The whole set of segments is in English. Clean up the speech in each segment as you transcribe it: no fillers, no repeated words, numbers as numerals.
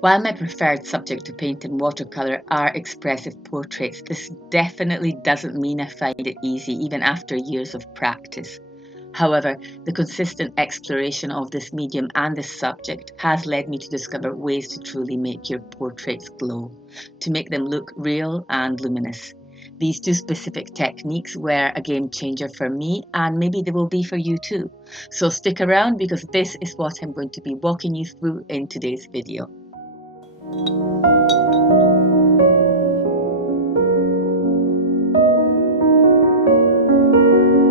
While my preferred subject to paint in watercolour are expressive portraits, this definitely doesn't mean I find it easy even after years of practice. However, the consistent exploration of this medium and this subject has led me to discover ways to truly make your portraits glow, to make them look real and luminous. These two specific techniques were a game changer for me, and maybe they will be for you too. So stick around because this is what I'm going to be walking you through in today's video.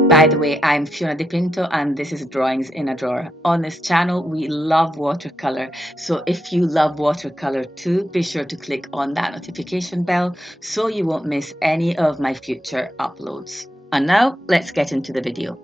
By the way, I'm Fiona Di Pinto and this is Drawings in a Drawer. On this channel, we love watercolour. So if you love watercolour too, be sure to click on that notification bell so you won't miss any of my future uploads. And now, let's get into the video.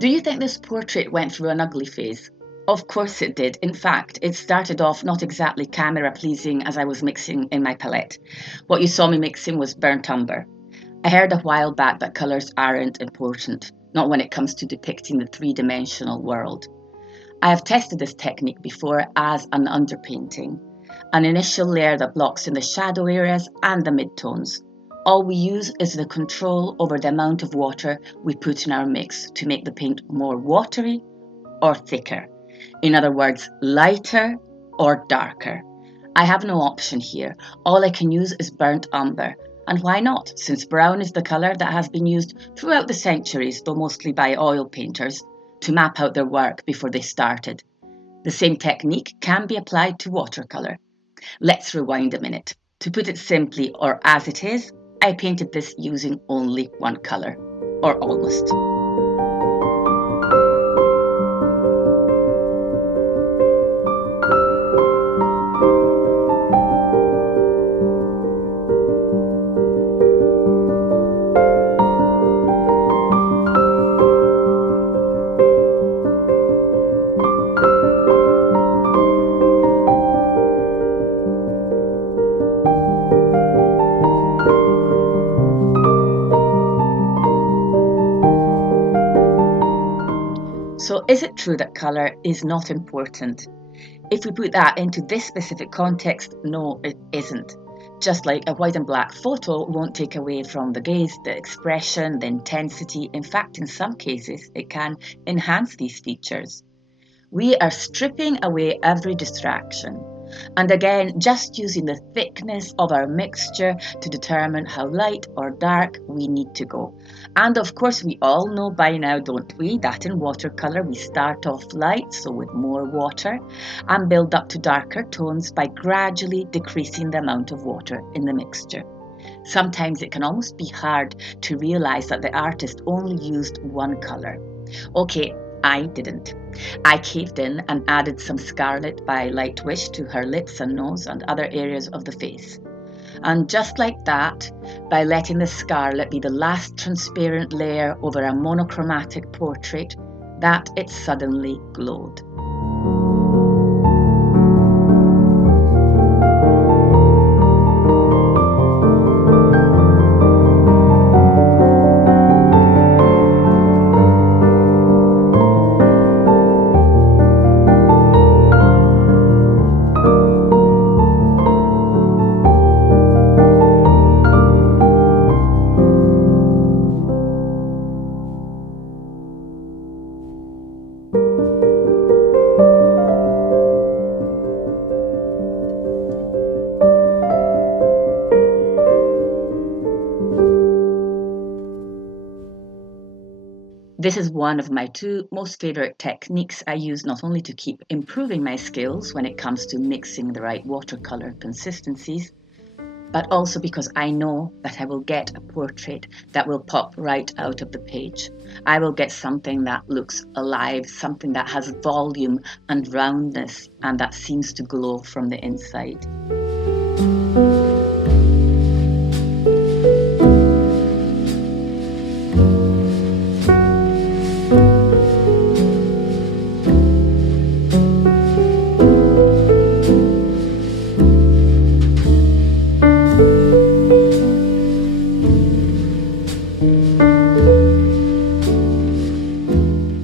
Do you think this portrait went through an ugly phase? Of course it did. In fact, it started off not exactly camera pleasing as I was mixing in my palette. What you saw me mixing was burnt umber. I heard a while back that colours aren't important, not when it comes to depicting the three-dimensional world. I have tested this technique before as an underpainting, an initial layer that blocks in the shadow areas and the midtones. All we use is the control over the amount of water we put in our mix to make the paint more watery or thicker. In other words, lighter or darker. I have no option here. All I can use is burnt umber. And why not, since brown is the colour that has been used throughout the centuries, though mostly by oil painters, to map out their work before they started. The same technique can be applied to watercolour. Let's rewind a minute. To put it simply, or as it is, I painted this using only one colour, or almost. So is it true that colour is not important? If we put that into this specific context, no, it isn't. Just like a white and black photo won't take away from the gaze, the expression, the intensity. In fact, in some cases, it can enhance these features. We are stripping away every distraction. And again, just using the thickness of our mixture to determine how light or dark we need to go. And of course, we all know by now, don't we, that in watercolour we start off light, so with more water, and build up to darker tones by gradually decreasing the amount of water in the mixture. Sometimes it can almost be hard to realise that the artist only used one colour. Okay, I didn't. I caved in and added some scarlet by Light Wish to her lips and nose and other areas of the face. And just like that, by letting the scarlet be the last transparent layer over a monochromatic portrait, that it suddenly glowed. This is one of my two most favourite techniques I use not only to keep improving my skills when it comes to mixing the right watercolour consistencies, but also because I know that I will get a portrait that will pop right out of the page. I will get something that looks alive, something that has volume and roundness and that seems to glow from the inside.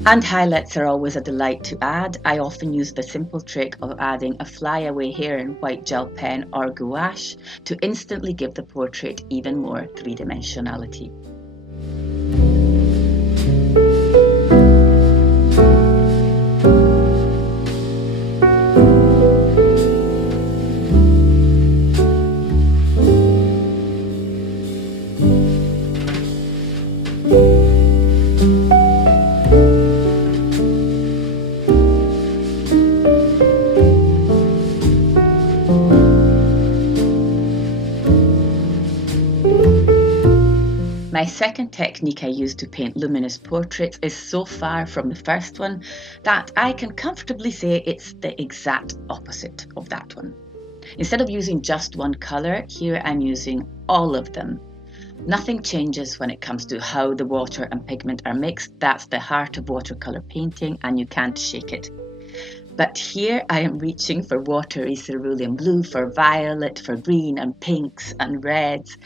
And highlights are always a delight to add. I often use the simple trick of adding a flyaway hair in white gel pen or gouache to instantly give the portrait even more three-dimensionality. My second technique I use to paint luminous portraits is so far from the first one that I can comfortably say it's the exact opposite of that one. Instead of using just one colour, here I'm using all of them. Nothing changes when it comes to how the water and pigment are mixed. That's the heart of watercolour painting and you can't shake it. But here I am reaching for watery cerulean blue, for violet, for green and pinks and reds.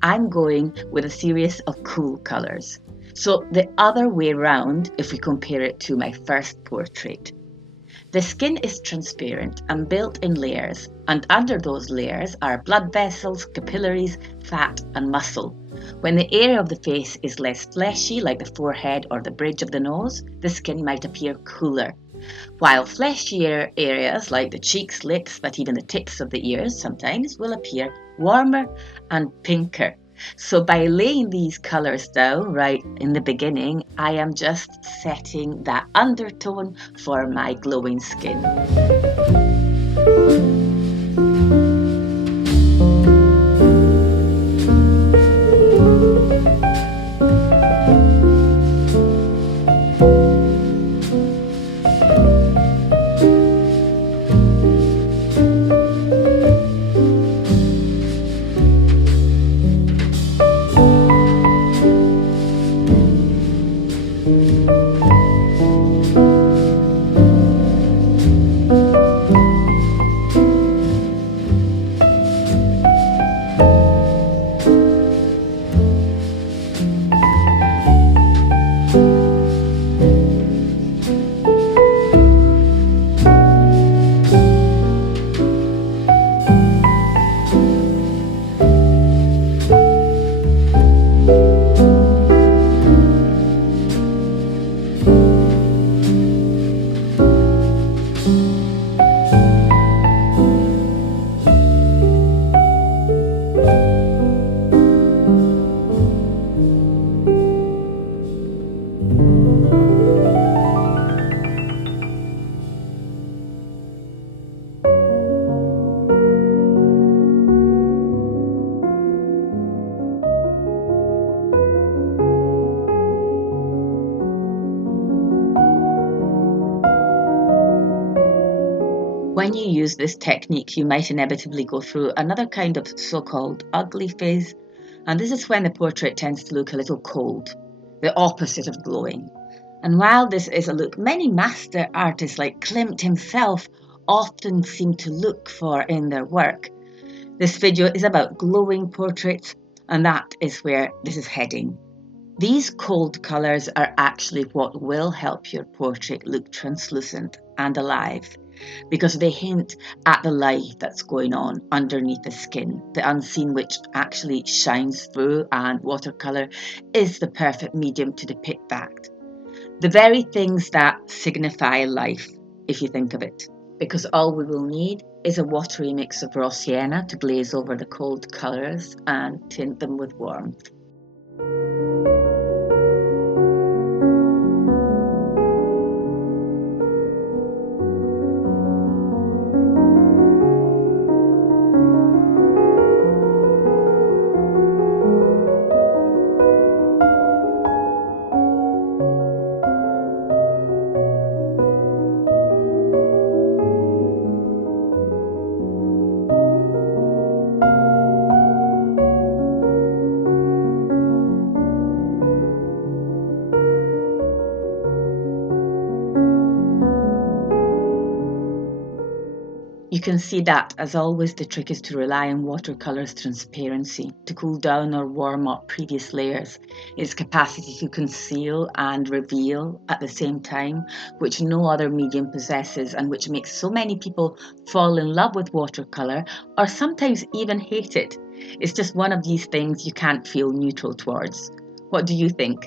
I'm going with a series of cool colours. So the other way round if we compare it to my first portrait. The skin is transparent and built in layers, and under those layers are blood vessels, capillaries, fat and muscle. When the area of the face is less fleshy, like the forehead or the bridge of the nose, the skin might appear cooler. While fleshier areas like the cheeks, lips, but even the tips of the ears sometimes will appear warmer and pinker. So by laying these colours down right in the beginning, I am just setting that undertone for my glowing skin. When you use this technique, you might inevitably go through another kind of so-called ugly phase, and this is when the portrait tends to look a little cold, the opposite of glowing. And while this is a look many master artists like Klimt himself often seem to look for in their work, this video is about glowing portraits, and that is where this is heading. These cold colours are actually what will help your portrait look translucent and alive, because they hint at the life that's going on underneath the skin, the unseen which actually shines through, and watercolour is the perfect medium to depict that. The very things that signify life, if you think of it, because all we will need is a watery mix of raw sienna to glaze over the cold colours and tint them with warmth. can see that, as always, the trick is to rely on watercolour's transparency to cool down or warm up previous layers, its capacity to conceal and reveal at the same time, which no other medium possesses and which makes so many people fall in love with watercolour or sometimes even hate it. It's just one of these things you can't feel neutral towards. What do you think?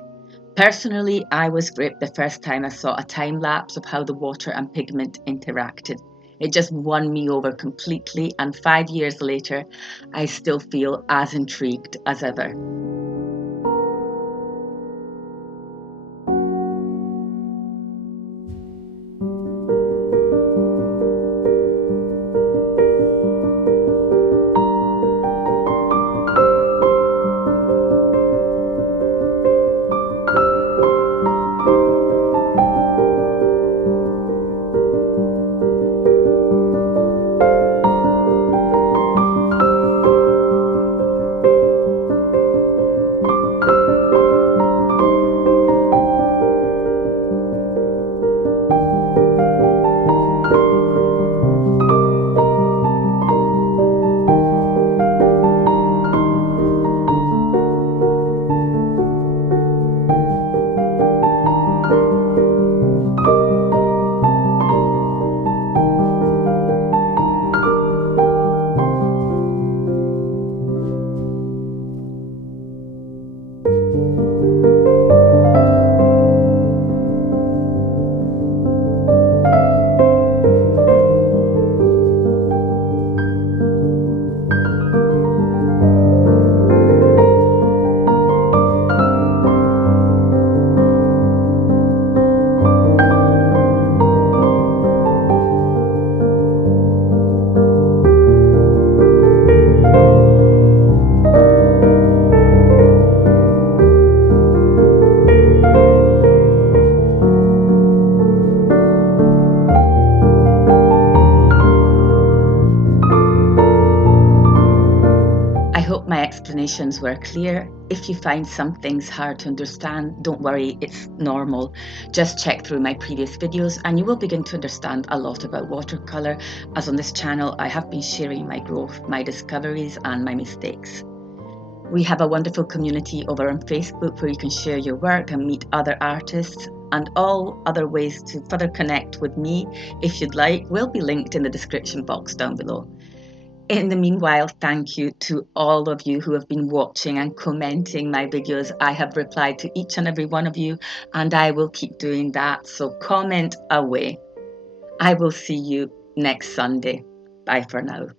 Personally, I was gripped the first time I saw a time lapse of how the water and pigment interacted. It just won me over completely, and 5 years later, I still feel as intrigued as ever. I hope my explanations were clear. If you find some things hard to understand, don't worry, it's normal. Just check through my previous videos and you will begin to understand a lot about watercolour, as on this channel I have been sharing my growth, my discoveries and my mistakes. We have a wonderful community over on Facebook where you can share your work and meet other artists, and all other ways to further connect with me, if you'd like, will be linked in the description box down below. In the meanwhile, thank you to all of you who have been watching and commenting my videos. I have replied to each and every one of you, and I will keep doing that. So comment away. I will see you next Sunday. Bye for now.